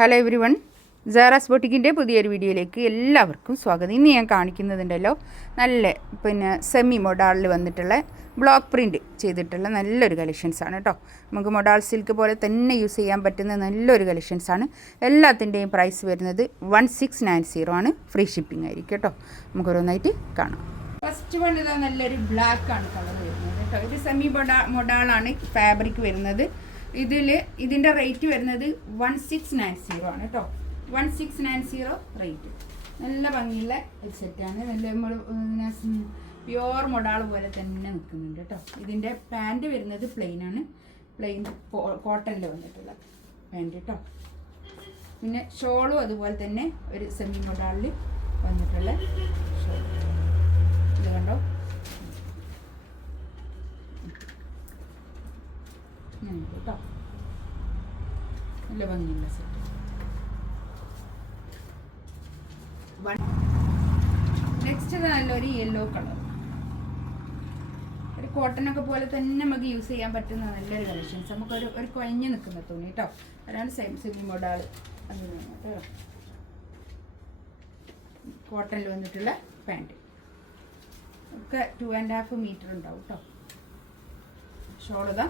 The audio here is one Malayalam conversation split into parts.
ഹലോ എവരി വൺ, സാറാസ് ബൊട്ടിക്കിൻ്റെ പുതിയൊരു വീഡിയോയിലേക്ക് എല്ലാവർക്കും സ്വാഗതം. ഇന്ന് ഞാൻ കാണിക്കുന്നതുണ്ടല്ലോ നല്ല സെമി മൊഡാളിൽ വന്നിട്ടുള്ള ബ്ലോക്ക് പ്രിൻറ്റ് ചെയ്തിട്ടുള്ള നല്ലൊരു കളക്ഷൻസാണ് കേട്ടോ. നമുക്ക് മൊഡാൾ സിൽക്ക് പോലെ തന്നെ യൂസ് ചെയ്യാൻ പറ്റുന്ന നല്ലൊരു കളക്ഷൻസാണ്. എല്ലാത്തിൻ്റെയും പ്രൈസ് വരുന്നത് 1690 ആണ്. ഫ്രീ ഷിപ്പിംഗ് ആയിരിക്കും കേട്ടോ. നമുക്കൊരോന്നായിട്ട് കാണാം. ഫസ്റ്റ് വൺ ഇതാ നല്ലൊരു ബ്ലാക്ക് ആണ് കളർ വരുന്നത് കേട്ടോ. ഇത് സെമി മൊഡാളാണ് ഫാബ്രിക് വരുന്നത്. ഇതിൻ്റെ റേറ്റ് വരുന്നത് 1690 ആണ് കേട്ടോ. 1690 റേറ്റ്. നല്ല ഭംഗിയുള്ള സെറ്റാണ്. നല്ല നമ്മൾ പ്യുവർ മൊഡാൾ പോലെ തന്നെ നിൽക്കുന്നുണ്ട് കേട്ടോ. ഇതിൻ്റെ പാൻറ് വരുന്നത് പ്ലെയിൻ ആണ്. പ്ലെയിൻ കോട്ടണിൽ വന്നിട്ടുള്ള പാൻറ് കേട്ടോ. പിന്നെ ഷോളും അതുപോലെ തന്നെ ഒരു സെമി മൊഡാളിൽ വന്നിട്ടുള്ള ഷോൾ. ഇത് കണ്ടോ, കേട്ടോ. നല്ല ഭംഗിയുള്ള സെറ്റ്. നെക്സ്റ്റ് നല്ലൊരു യെല്ലോ കളർ, ഒരു കോട്ടനൊക്കെ പോലെ തന്നെ നമുക്ക് യൂസ് ചെയ്യാൻ പറ്റുന്ന നല്ലൊരു കളക്ഷൻസ്. നമുക്കൊരു കൊഞ്ഞ് നിൽക്കുന്ന തുണി കേട്ടോ. അതാണ് സെമി മൊഡാൾ. അങ്ങനെ കേട്ടോ, കോട്ടണിൽ വന്നിട്ടുള്ള പാൻറ് ഒക്കെ 2.5 മീറ്റർ ഉണ്ടാവും കേട്ടോ. ഷോളിതാ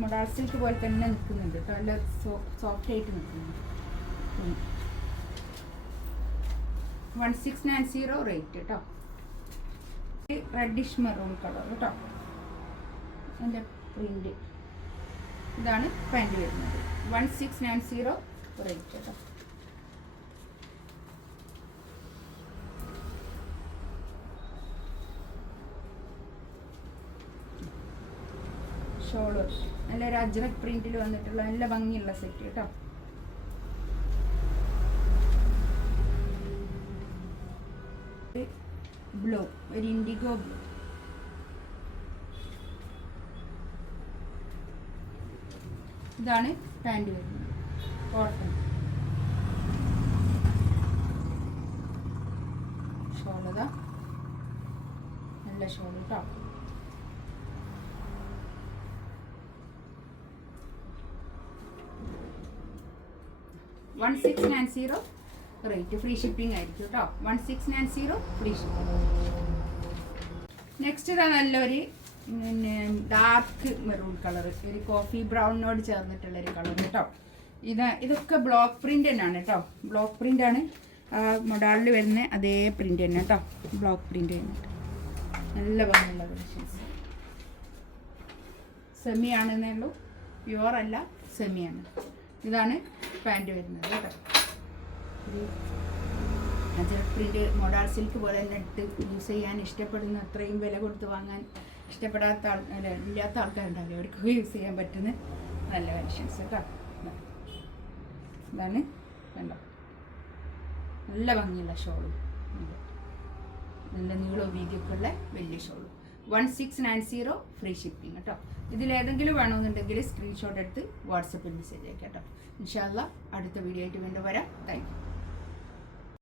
മൊഡാൾ സിൽക്ക് പോലെ തന്നെ നിൽക്കുന്നുണ്ട് കേട്ടോ. നല്ല സോഫ്റ്റ് ആയിട്ട് നിൽക്കുന്നുണ്ട്. 1690 റേറ്റ് കേട്ടോ. റെഡിഷ് മെറൂൺ കളർ കേട്ടോ. അതിൻ്റെ പ്രിൻ്റ് ഇതാണ് പാൻറ് വരുന്നത്. 1690 റേറ്റ് കേട്ടോ. ഷോള് നല്ലൊരു അജ്രക് പ്രിന്റിൽ വന്നിട്ടുള്ള നല്ല ഭംഗിയുള്ള സെറ്റ് കേട്ടോ. ബ്ലൂ, ഒരു ഇൻഡിഗോ ബ്ലൂ. ഇതാണ് പാൻറ് വരുന്നത്, കോട്ടൺ. ഷോളതാ നല്ല ഷോൾ കേട്ടോ. $1690 റേറ്റ്. ഫ്രീ ഷിപ്പിംഗ് ആയിരിക്കും കേട്ടോ. 1690 ഫ്രീ ഷിപ്പിംഗ്. നെക്സ്റ്റ് ഇതാ നല്ലൊരു ഡാർക്ക് മെറൂൺ കളർ, ഒരു കോഫി ബ്രൗണിനോട് ചേർന്നിട്ടുള്ളൊരു കളർ കേട്ടോ. ഇതൊക്കെ ബ്ലോക്ക് പ്രിൻ്റ് തന്നെയാണ് കേട്ടോ. ബ്ലോക്ക് പ്രിൻ്റ് ആണ് മൊഡാളിൽ വരുന്ന അതേ പ്രിൻ്റ് തന്നെ കേട്ടോ. ബ്ലോക്ക് പ്രിൻ്റ് ചെയ്യുന്നുണ്ട്. നല്ല ഭംഗിയുള്ള കളക്ഷൻസ്. സെമി ആണെന്നേ ഉള്ളൂ, പ്യുവർ അല്ല, സെമിയാണ്. ഇതാണ് പാൻറ് വരുന്നത് കേട്ടോ. ഒരു അജറക് പ്രിൻ്റ് മൊഡാൾ സിൽക്ക് പോലെ തന്നെ ഇട്ട് യൂസ് ചെയ്യാൻ ഇഷ്ടപ്പെടുന്ന, അത്രയും വില കൊടുത്ത് വാങ്ങാൻ ഇഷ്ടപ്പെടാത്ത ഇല്ലാത്ത ആൾക്കാരുണ്ടാവില്ല, അവർക്ക് യൂസ് ചെയ്യാൻ പറ്റുന്ന നല്ല കളക്ഷൻസ് കേട്ടോ. ഇതാണ് കണ്ടോ, നല്ല ഭംഗിയുള്ള ഷോളും നല്ല നീളവും വീതിയൊക്കെ ഉള്ള വലിയ ഷോളും. 1690 ഫ്രീ ഷിപ്പിംഗ് കേട്ടോ. ഇതിലേതെങ്കിലും വേണമെന്നുണ്ടെങ്കിൽ സ്ക്രീൻഷോട്ട് എടുത്ത് വാട്സപ്പിൽ മെസ്സേജ് അയക്കാം കേട്ടോ. ഇൻഷാ അല്ലാഹ് അടുത്ത വീഡിയോ ആയിട്ട് വീണ്ടും വരാം. Thank you.